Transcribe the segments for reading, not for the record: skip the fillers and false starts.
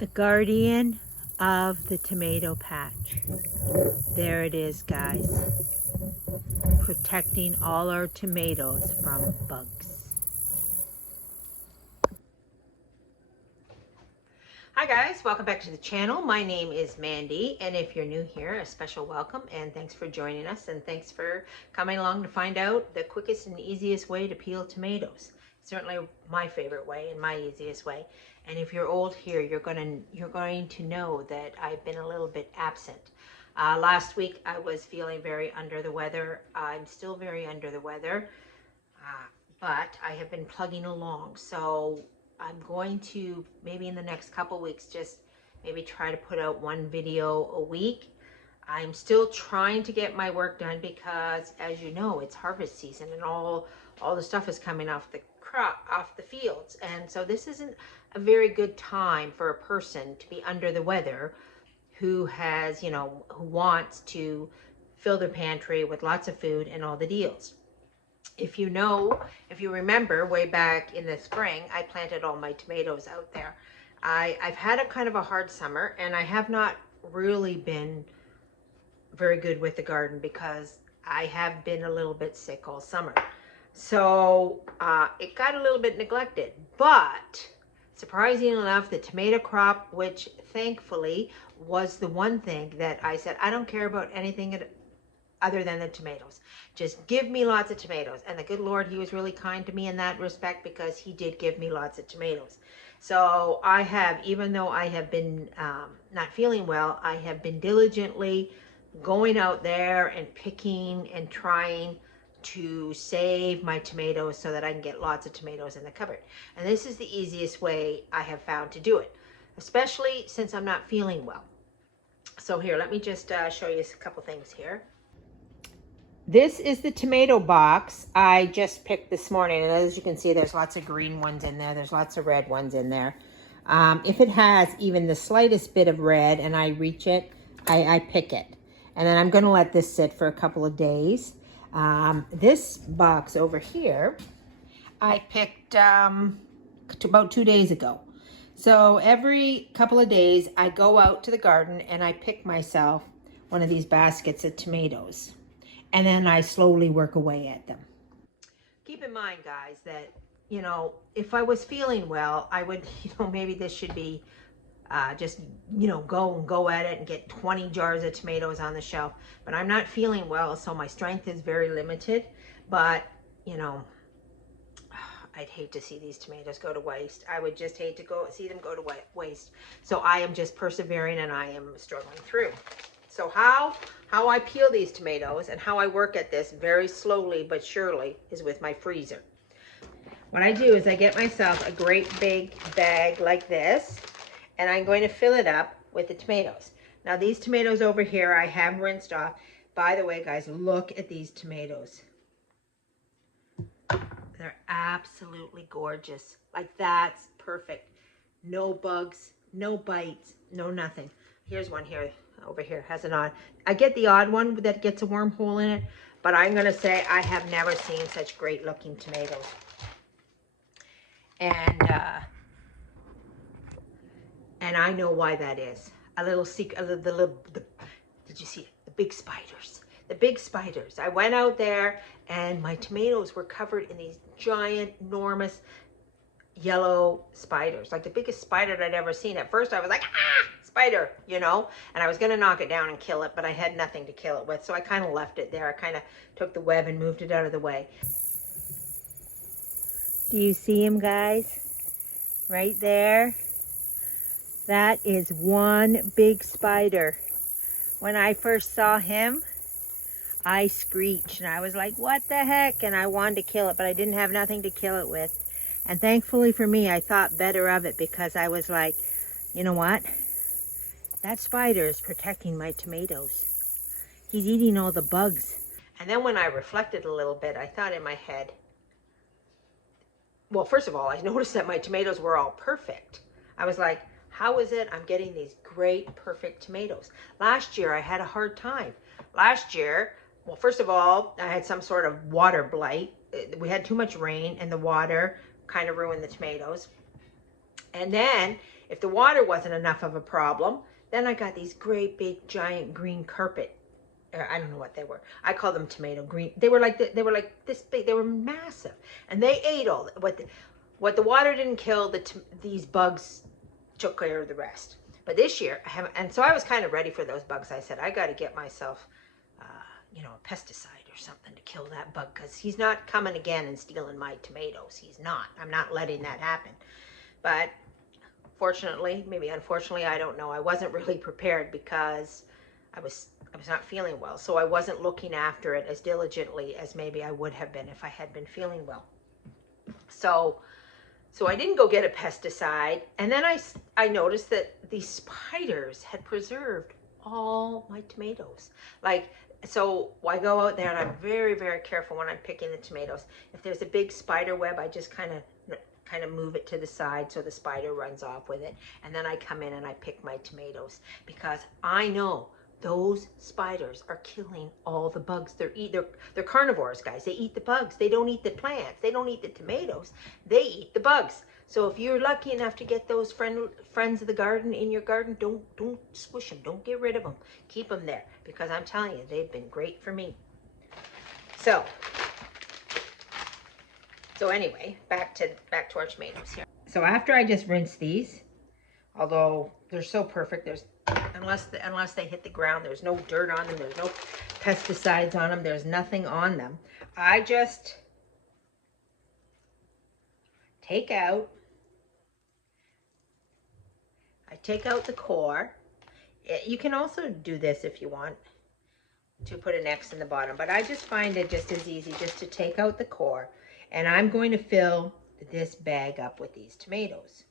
The guardian of the tomato patch. There it is, guys. Protecting all our tomatoes from bugs. Hi guys, welcome back to the channel. My name is Mandy, and if you're new here, a special welcome and thanks for joining us, and thanks for coming along to find out the quickest and easiest way to peel tomatoes. Certainly my favorite way and my easiest way. And if you're old here, you're going to know that I've been a little bit absent. Last week I was feeling very under the weather. I'm still very under the weather, but I have been plugging along. So I'm going to, maybe in the next couple weeks, just maybe try to put out one video a week. I'm still trying to get my work done because, as you know, it's harvest season and all the stuff is coming off the fields. And so this isn't a very good time for a person to be under the weather who has, who wants to fill their pantry with lots of food and all the deals. If you remember way back in the spring, I planted all my tomatoes out there. I've had a kind of a hard summer, and I have not really been very good with the garden because I have been a little bit sick all summer. So it got a little bit neglected, but surprisingly enough, the tomato crop, which thankfully was the one thing that I said, I don't care about anything other than the tomatoes. Just give me lots of tomatoes. And the good Lord, he was really kind to me in that respect because he did give me lots of tomatoes. So I have, even though I have been not feeling well, I have been diligently going out there and picking and trying to save my tomatoes so that I can get lots of tomatoes in the cupboard. And this is the easiest way I have found to do it, especially since I'm not feeling well. So here, let me just show you a couple things here. This is the tomato box I just picked this morning. And as you can see, there's lots of green ones in there. There's lots of red ones in there. If it has even the slightest bit of red and I reach it, I pick it. And then I'm going to let this sit for a couple of days. This box over here, I picked about 2 days ago. So every couple of days, I go out to the garden and I pick myself one of these baskets of tomatoes. And then I slowly work away at them. Keep in mind, guys, that, if I was feeling well, I would, maybe this should be just, go at it and get 20 jars of tomatoes on the shelf. But I'm not feeling well, so my strength is very limited. But, I'd hate to see these tomatoes go to waste. I would just hate to see them go to waste. So I am just persevering and I am struggling through. So how I peel these tomatoes and how I work at this very slowly but surely is with my freezer. What I do is I get myself a great big bag like this, and I'm going to fill it up with the tomatoes. Now these tomatoes over here I have rinsed off. By the way, guys, look at these tomatoes. They're absolutely gorgeous. Like, that's perfect. No bugs, no bites, no nothing. Here's one here. Over here has an odd, I get the odd one that gets a wormhole in it, but I'm going to say I have never seen such great looking tomatoes. And I know why that is. A little secret, did you see it? The big spiders. The big spiders. I went out there and my tomatoes were covered in these giant, enormous yellow spiders, like the biggest spider that I'd ever seen. At first I was like, spider, and I was going to knock it down and kill it, but I had nothing to kill it with, so I kind of left it there. I kind of took the web and moved it out of the way. Do you see him, guys? Right there? That is one big spider. When I first saw him, I screeched and I was like, what the heck? And I wanted to kill it, but I didn't have nothing to kill it with. And thankfully for me, I thought better of it because I was like, you know what? That spider is protecting my tomatoes. He's eating all the bugs. And then when I reflected a little bit, I thought in my head, well, first of all, I noticed that my tomatoes were all perfect. I was like, how is it I'm getting these great, perfect tomatoes? Last year, I had a hard time. Last year, well, first of all, I had some sort of water blight. We had too much rain and the water kind of ruined the tomatoes. And then If the water wasn't enough of a problem, then I got these great big giant green carpet. I don't know what they were. I call them tomato green. They were like this big. They were massive, and they ate all what the water didn't kill. These bugs took care of the rest. But this year, I haven't, and so I was kind of ready for those bugs. I said, I got to get myself, you know, a pesticide or something to kill that bug, because he's not coming again and stealing my tomatoes. He's not. I'm not letting that happen. But fortunately, maybe unfortunately, I don't know. I wasn't really prepared because I was not feeling well. So I wasn't looking after it as diligently as maybe I would have been if I had been feeling well. So I didn't go get a pesticide, and then I noticed that these spiders had preserved all my tomatoes. So I go out there and I'm very, very careful when I'm picking the tomatoes. If there's a big spider web, I just kind of move it to the side so the spider runs off with it, and then I come in and I pick my tomatoes, because I know those spiders are killing all the bugs. They're carnivores, guys. They eat the bugs. They don't eat the plants. They don't eat the tomatoes. They eat the bugs. So if you're lucky enough to get those friends of the garden in your garden, don't squish them. Don't get rid of them. Keep them there, because I'm telling you, they've been great for me. So anyway, back to our tomatoes here. So after I just rinse these, although they're so perfect, unless they hit the ground, there's no dirt on them, there's no pesticides on them, there's nothing on them. I just take out the core. You can also do this if you want to put an X in the bottom, but I just find it just as easy just to take out the core, and I'm going to fill this bag up with these tomatoes.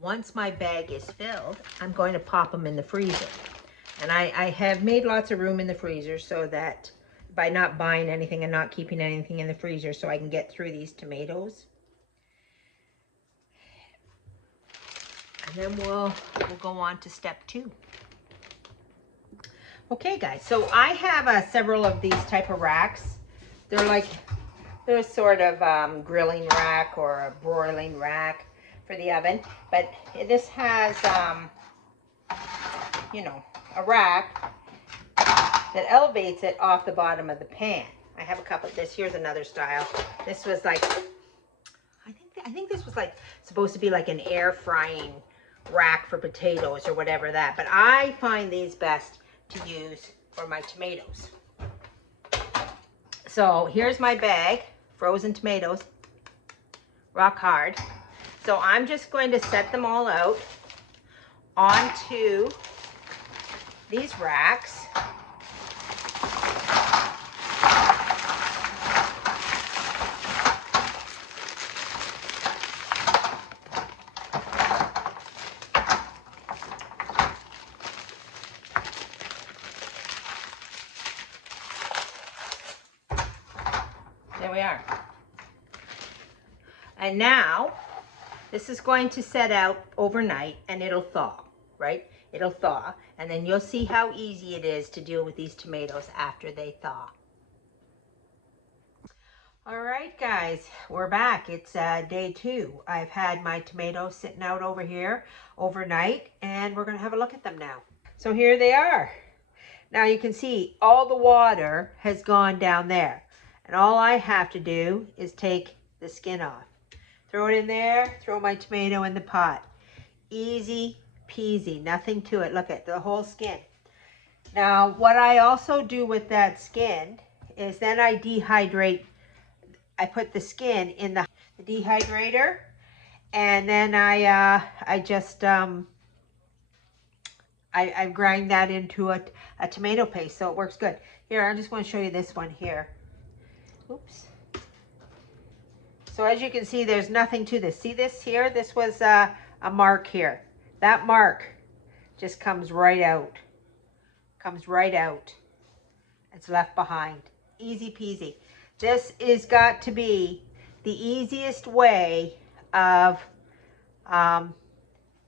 Once my bag is filled, I'm going to pop them in the freezer. And I have made lots of room in the freezer so that by not buying anything and not keeping anything in the freezer, so I can get through these tomatoes. And then we'll go on to step 2. Okay, guys, so I have several of these type of racks. They're sort of grilling rack or a broiling rack for the oven, but this has you know, a rack that elevates it off the bottom of the pan. I have a couple of this. Here's another style. This was like, I think this was like supposed to be like an air frying rack for potatoes or whatever that, but I find these best to use for my tomatoes. So here's my bag, frozen tomatoes, rock hard. So I'm just going to set them all out onto these racks. There we are. And now this is going to set out overnight and it'll thaw, right? It'll thaw, and then you'll see how easy it is to deal with these tomatoes after they thaw. All right, guys, we're back. It's day 2. I've had my tomatoes sitting out over here overnight, and we're gonna have a look at them now. So here they are. Now you can see all the water has gone down there, and all I have to do is take the skin off. Throw it in there, throw my tomato in the pot. Easy peasy, nothing to it. Look at the whole skin. Now, what I also do with that skin is then I dehydrate. I put the skin in the dehydrator, and then I grind that into a tomato paste, so it works good. Here, I just want to show you this one here. Oops. So as you can see, there's nothing to this. See this here? This was a mark here. That mark just comes right out. Comes right out. It's left behind. Easy peasy. This is got to be the easiest way of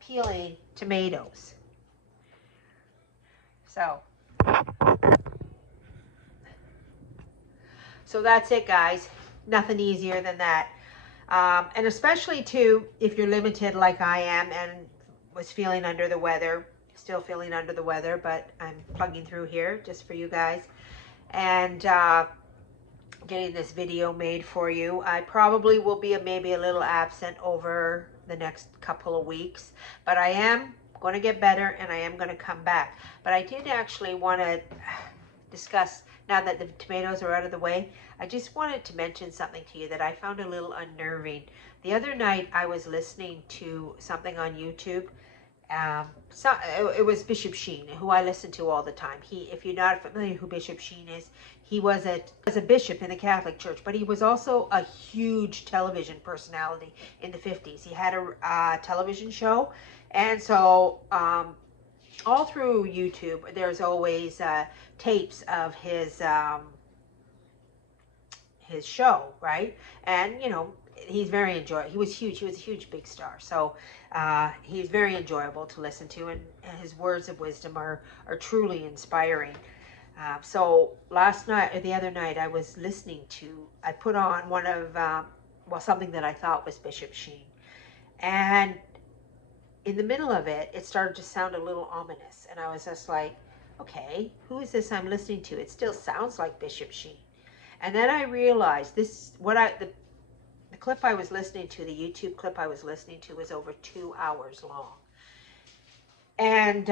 peeling tomatoes. So that's it, guys. Nothing easier than that. And especially too, if you're limited like I am and was feeling under the weather, still feeling under the weather, but I'm plugging through here just for you guys. And getting this video made for you. I probably will be maybe a little absent over the next couple of weeks, but I am going to get better and I am going to come back. But I did actually want to discuss, now that the tomatoes are out of the way, I just wanted to mention something to you that I found a little unnerving. The other night I was listening to something on YouTube. It was Bishop Sheen, who I listen to all the time. If you're not familiar who Bishop Sheen is, he was a bishop in the Catholic Church, but he was also a huge television personality in the 50s. He had a television show, and so all through YouTube, there's always tapes of his show, right? And you know, he's very enjoyable. He was huge. He was a huge big star. So he's very enjoyable to listen to, and his words of wisdom are truly inspiring. So the other night, I was listening to, I put on one of, something that I thought was Bishop Sheen. And in the middle of it, it started to sound a little ominous. And I was just like, okay, who is this I'm listening to? It still sounds like Bishop Sheen. And then I realized the clip I was listening to, the YouTube clip I was listening to, was over 2 hours long. And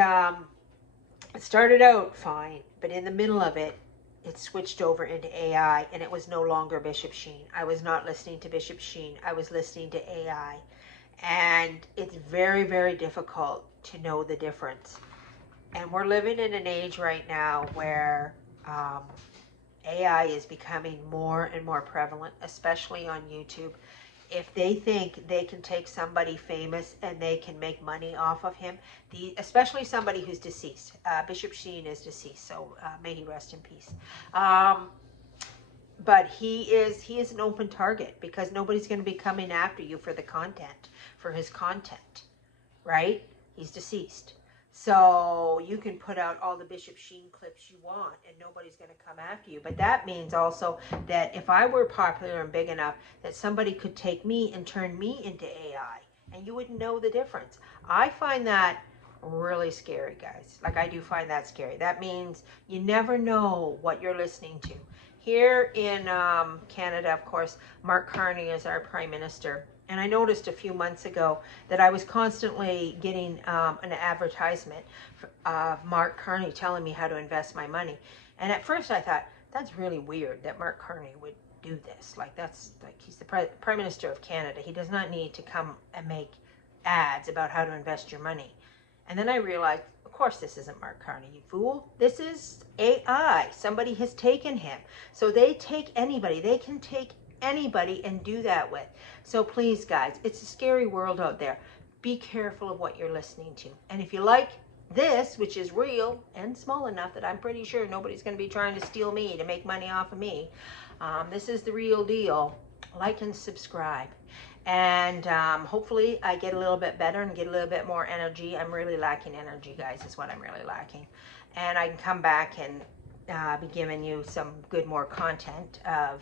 it started out fine, but in the middle of it, it switched over into AI, and it was no longer Bishop Sheen. I was not listening to Bishop Sheen. I was listening to AI. And it's very, very difficult to know the difference. And we're living in an age right now where AI is becoming more and more prevalent, especially on YouTube. If they think they can take somebody famous and they can make money off of him, especially somebody who's deceased. Bishop Sheen is deceased, so may he rest in peace. But he is an open target, because nobody's going to be coming after you for the content, for his content, right? He's deceased. So you can put out all the Bishop Sheen clips you want and nobody's going to come after you. But that means also that if I were popular and big enough, that somebody could take me and turn me into AI, and you wouldn't know the difference. I find that really scary, guys. Like, I do find that scary. That means you never know what you're listening to. Here in Canada, of course, Mark Carney is our Prime Minister. And I noticed a few months ago that I was constantly getting an advertisement of Mark Carney telling me how to invest my money. And at first I thought, that's really weird that Mark Carney would do this. He's the Prime Minister of Canada. He does not need to come and make ads about how to invest your money. And then I realized, of course, this isn't Mark Carney, you fool. This is AI. Somebody has taken him. So they take anybody. They can take anybody and do that with. So please, guys, it's a scary world out there. Be careful of what you're listening to. And if you like this, which is real and small enough that I'm pretty sure nobody's going to be trying to steal me to make money off of me, this is the real deal. Like and subscribe. And hopefully I get a little bit better and get a little bit more energy. I'm really lacking energy, guys, is what I'm really lacking. And I can come back and be giving you some more content of,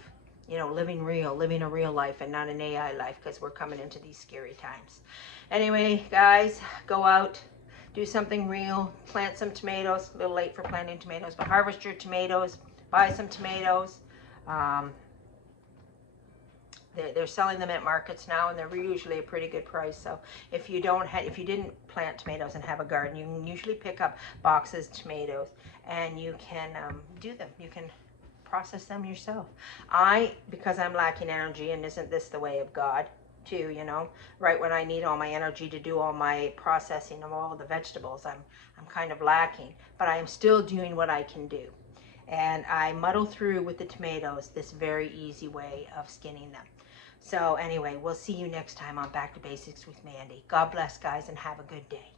you know, living a real life and not an AI life, because we're coming into these scary times. Anyway, guys, go out, do something real, plant some tomatoes. A little late for planting tomatoes, but harvest your tomatoes, buy some tomatoes. They're selling them at markets now, and they're usually a pretty good price. So if you didn't plant tomatoes and have a garden, you can usually pick up boxes of tomatoes, and you can do them. You can process them yourself. Because I'm lacking energy, and isn't this the way of God too, you know, right when I need all my energy to do all my processing of all the vegetables, I'm kind of lacking, but I am still doing what I can do. And I muddle through with the tomatoes this very easy way of skinning them. So anyway, we'll see you next time on Back to Basics with Mandy. God bless, guys, and have a good day.